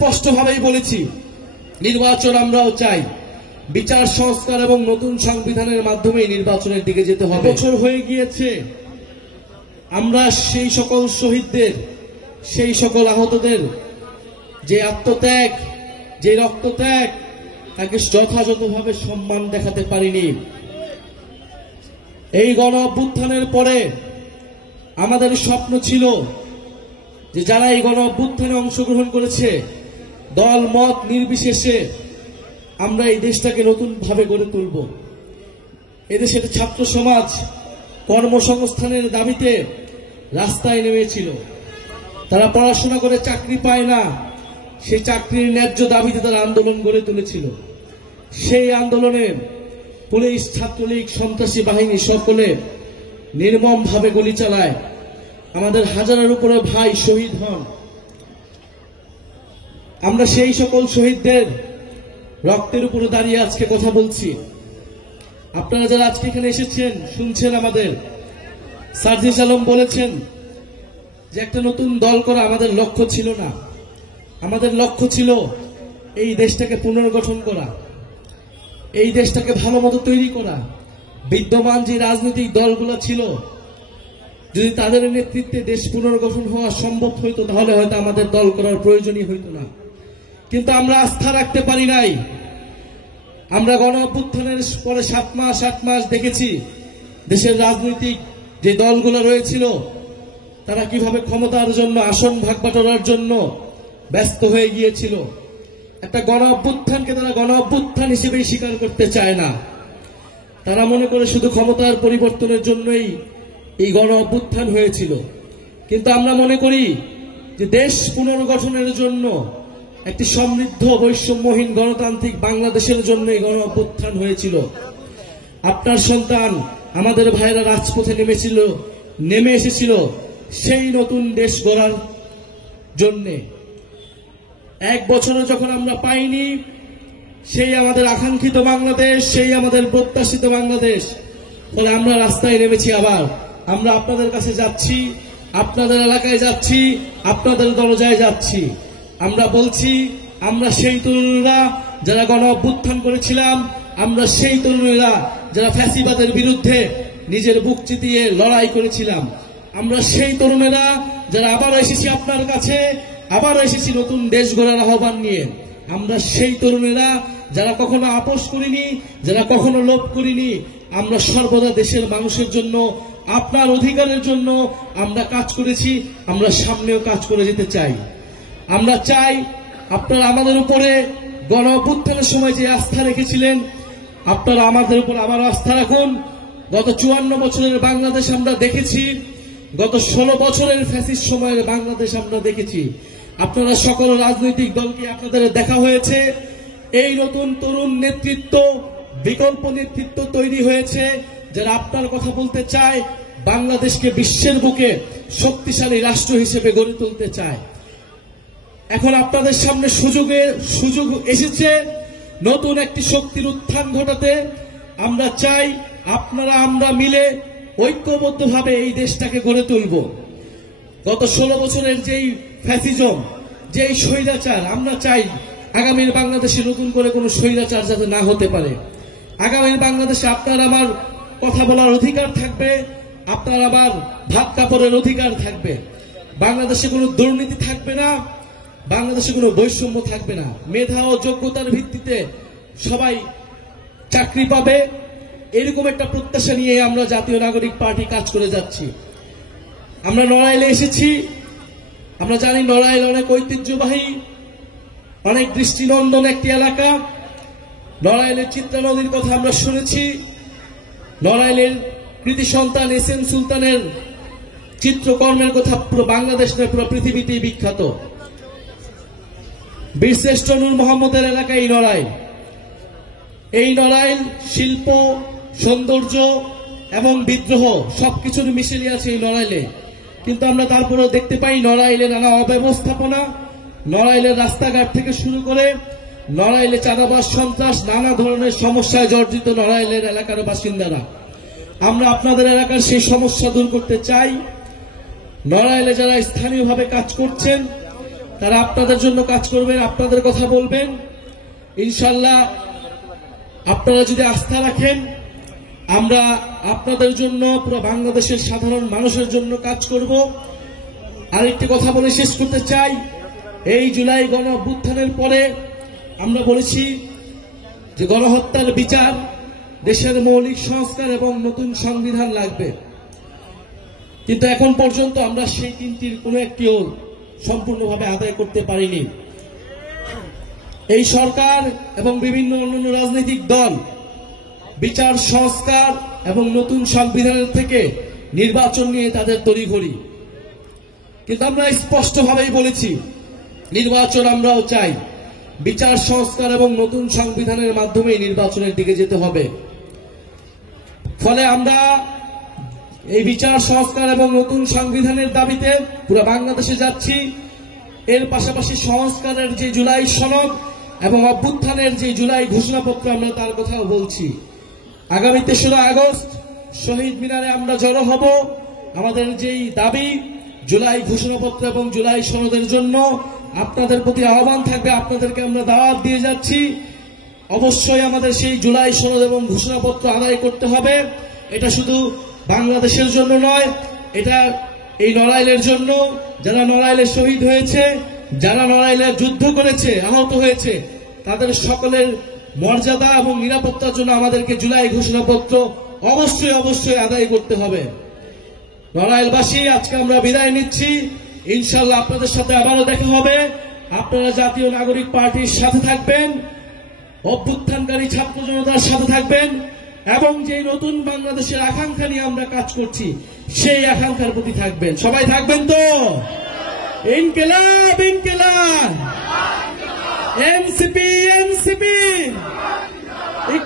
স্পষ্টভাবেই বলেছি, নির্বাচন আমরাও চাই, বিচার সংস্কার এবং নতুন সংবিধানের মাধ্যমে নির্বাচনের দিকে যেতে হবে। বছর হয়ে গিয়েছে, আমরা সেই সকল শহীদদের, সেই সকল আহতদের যে আত্মত্যাগ, যে রক্তত্যাগ, তাকে যথাযথভাবে সম্মান দেখাতে পারিনি। এই গণ অভ্যুত্থানের পরে আমাদের স্বপ্ন ছিল যে যারা এই গণ অভ্যুত্থানে অংশগ্রহণ করেছে, দল মত নির্বিশেষে আমরা এই দেশটাকে নতুনভাবে গড়ে তুলব। এদেশের ছাত্র সমাজ কর্মসংস্থানের দাবিতে রাস্তায় নেমেছিল। তারা পড়াশোনা করে চাকরি পায় না, সেই চাকরির ন্যায্য দাবিতে তারা আন্দোলন গড়ে তুলেছিল। সেই আন্দোলনে পুলিশ, ছাত্রলীগ, সন্ত্রাসী বাহিনী সকলে নির্মমভাবে গুলি চালায়। আমাদের হাজারের উপরে ভাই শহীদ হন। আমরা সেই সকল শহীদদের রক্তের উপরে দাঁড়িয়ে আজকে কথা বলছি। আপনারা যারা আজকে এখানে এসেছেন, শুনছেন, আমাদের সার্জিস আলম বলেছেন যে একটা নতুন দল করা আমাদের লক্ষ্য ছিল না। আমাদের লক্ষ্য ছিল এই দেশটাকে পুনর্গঠন করা, এই দেশটাকে ভালো মতো তৈরি করা। বিদ্যমান যে রাজনৈতিক দলগুলো ছিল, যদি তাদের নেতৃত্বে দেশ পুনর্গঠন হওয়া সম্ভব হইতো, তাহলে হয়তো আমাদের দল করার প্রয়োজনই হইতো না। কিন্তু আমরা আস্থা রাখতে পারি নাই। আমরা গণ অভ্যুত্থানের পরে 7 মাস 8 মাস দেখেছি দেশের রাজনৈতিক যে দলগুলো রয়েছিল তারা কিভাবে ক্ষমতার জন্য, আসন ভাগ বাটোয়ারার জন্য ব্যস্ত হয়ে গিয়েছিল। একটা গণ অভ্যুত্থানকে তারা গণ অভ্যুত্থান হিসেবেই স্বীকার করতে চায় না। তারা মনে করে শুধু ক্ষমতার পরিবর্তনের জন্যই এই গণ অভ্যুত্থান হয়েছিল। কিন্তু আমরা মনে করি যে দেশ পুনর্গঠনের জন্য, একটি সমৃদ্ধ বৈষম্যহীন গণতান্ত্রিক বাংলাদেশের জন্য এই গণ অভ্যুত্থান হয়েছিল। আপনার সন্তান, আমাদের ভাইরা রাজপথে নেমে এসেছিল সেই নতুন দেশ গড়ার জন্যে। 1 বছরে যখন আমরা পাইনি সেই আমাদের আকাঙ্ক্ষিত বাংলাদেশ, সেই আমাদের প্রত্যাশিত বাংলাদেশ, ফলে আমরা রাস্তায় নেমেছি। আবার আমরা আপনাদের কাছে যাচ্ছি, আপনাদের এলাকায় যাচ্ছি, আপনাদের দরজায় যাচ্ছি। আমরা বলছি, আমরা সেই তরুণরা যারা গণ অভ্যুত্থান করেছিলাম, আমরা সেই তরুণেরা যারা ফ্যাসিবাদের বিরুদ্ধে নিজের বুক চিতিয়ে লড়াই করেছিলাম, আমরা সেই তরুণেরা যারা আবার এসেছি আপনার কাছে, আবার এসেছি নতুন দেশ গড়ার আহ্বান নিয়ে। আমরা সেই তরুণেরা যারা কখনো আপোষ করিনি, যারা কখনো লোভ করিনি। আমরা সর্বদা দেশের মানুষের জন্য, আপনার অধিকারের জন্য আমরা কাজ করেছি। আমরা সামনেও কাজ করে যেতে চাই। আমরা চাই আপনারা আমাদের উপরে গণ অভ্যুত্থানের সময় যে আস্থা রেখেছিলেন, আপনারা আমাদের উপর আবার আস্থা রাখুন। গত 54 বছরের বাংলাদেশ আমরা দেখেছি, গত 16 বছরের ফ্যাসিস্ট সময়ের বাংলাদেশ আমরা দেখেছি। আপনারা সকল রাজনৈতিক দলকে আপনাদের দেখা হয়েছে। এই নতুন তরুণ নেতৃত্ব, বিকল্প নেতৃত্ব তৈরি হয়েছে যারা আপনার কথা বলতে চায়, বাংলাদেশকে বিশ্বের বুকে শক্তিশালী রাষ্ট্র হিসেবে গড়ে তুলতে চায়। এখন আপনাদের সামনে সুযোগ এসেছে নতুন একটি শক্তির উত্থান ঘটাতে। আমরা চাই আপনারা আমরা মিলে ঐক্যবদ্ধভাবে এই দেশটাকে গড়ে তুলব। গত 16 বছরের যেই ফ্যাসিজম, যেই স্বৈরাচার, আমরা চাই আগামীর বাংলাদেশে নতুন করে কোনো স্বৈরাচার যাতে না হতে পারে। আগামীর বাংলাদেশে আপনার আমার কথা বলার অধিকার থাকবে, আপনার আবার ভাত কাপড়ের অধিকার থাকবে। বাংলাদেশে কোনো দুর্নীতি থাকবে না, বাংলাদেশে কোনো বৈষম্য থাকবে না। মেধা ও যোগ্যতার ভিত্তিতে সবাই চাকরি পাবে, এরকম একটা প্রত্যাশা নিয়ে আমরা জাতীয় নাগরিক পার্টি কাজ করে যাচ্ছি। আমরা নড়াইলে এসেছি। আমরা জানি নড়াইল অনেক ঐতিহ্যবাহী, অনেক দৃষ্টিনন্দন একটি এলাকা। নড়াইলের চিত্রা নদীর কথা আমরা শুনেছি। নড়াইলের কৃতি সন্তান এসএম সুলতানের চিত্রকর্মের কথা পুরো বাংলাদেশ নয়, পুরো পৃথিবীতেই বিখ্যাত। বীরশ্রেষ্ঠ নূর মোহাম্মদের এলাকা এই নড়াইল। এই নড়াইল শিল্প, সৌন্দর্য এবং বিদ্রোহ সবকিছুর মিশেলি আছে এই নড়াইলে। কিন্তু আমরা তারপরেও দেখতে পাই নড়াইলে নানা অব্যবস্থাপনা, নড়াইলের রাস্তাঘাট থেকে শুরু করে নড়াইলে চাঁদাবাজ, সন্ত্রাস, নানা ধরনের সমস্যায় জর্জরিত নড়াইলের এলাকার বাসিন্দারা। আমরা আপনাদের এলাকার সেই সমস্যা দূর করতে চাই। নড়াইলে যারা স্থানীয়ভাবে কাজ করছেন তারা আপনাদের জন্য কাজ করবেন, আপনাদের কথা বলবেন। ইনশাআল্লাহ আপনারা যদি আস্থা রাখেন, আমরা আপনাদের জন্য, পুরো বাংলাদেশের সাধারণ মানুষের জন্য কাজ করব। আরেকটি কথা বলে শেষ করতে চাই, এই জুলাই গণ অভ্যুত্থানের পরে আমরা বলেছি যে গণহত্যার বিচার, দেশের মৌলিক সংস্কার এবং নতুন সংবিধান লাগবে, কিন্তু এখন পর্যন্ত আমরা সেই তিনটির কোনো একটিও সম্পূর্ণভাবে আদায় করতে পারিনি। এই সরকার এবং বিভিন্ন অন্যান্য রাজনৈতিক দল বিচার, সংস্কার এবং নতুন সংবিধানের থেকে নির্বাচন নিয়ে তাদের তড়িঘড়ি, কিন্তু আমরা স্পষ্টভাবেই বলেছি নির্বাচন আমরাও চাই, বিচার, সংস্কার এবং নতুন সংবিধানের মাধ্যমে নির্বাচনের দিকে যেতে হবে। ফলে আমরা এই বিচার, সংস্কার এবং নতুন সংবিধানের দাবিতে পুরো বাংলাদেশে যাচ্ছি। এর পাশাপাশি সংস্কারের যে জুলাই সনদ এবং অভ্যুত্থানের যে জুলাই ঘোষণাপত্র, আমরা তার কথাও বলছি। আগামী ৩রা আগস্ট শহীদ মিনারে আমরা জড়ো হব। আমাদের যেই দাবি, জুলাই ঘোষণাপত্র এবং জুলাই সনদের জন্য আপনাদের প্রতি আহ্বান থাকবে, আপনাদেরকে আমরা দাওয়াত দিয়ে যাচ্ছি। অবশ্যই আমাদের সেই জুলাই সনদ এবং ঘোষণাপত্র আদায় করতে হবে। এটা শুধু বাংলাদেশের জন্য নয়, এটা এই নড়াইলের জন্য, যারা নড়াইলে শহীদ হয়েছে, যারা নড়াইলে যুদ্ধ করেছে, আহত হয়েছে, তাদের সকলের মর্যাদা এবং নিরাপত্তার জন্য আমাদেরকে জুলাই ঘোষণাপত্র অবশ্যই অবশ্যই আদায় করতে হবে। নড়াইলবাসী, আজকে আমরা বিদায় নিচ্ছি। ইনশাআল্লাহ আপনাদের সাথে আবারও দেখা হবে। আপনারা জাতীয় নাগরিক পার্টির সাথে থাকবেন, অভ্যুত্থানকারী ছাত্র জনতার সাথে থাকবেন এবং যে নতুন বাংলাদেশের আকাঙ্ক্ষা নিয়ে আমরা কাজ করছি, সেই আকাঙ্ক্ষার প্রতি থাকবেন। সবাই থাকবেন তো? ইনকিলাব, ইনকিলাব, এনসিপি, এনসিপি,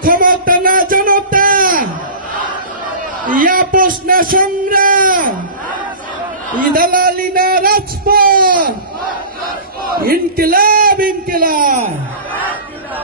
ক্ষমতা না জনতা, আপোষ না সংগ্রাম, দালালি না রাজপথ, ইনকিলাব।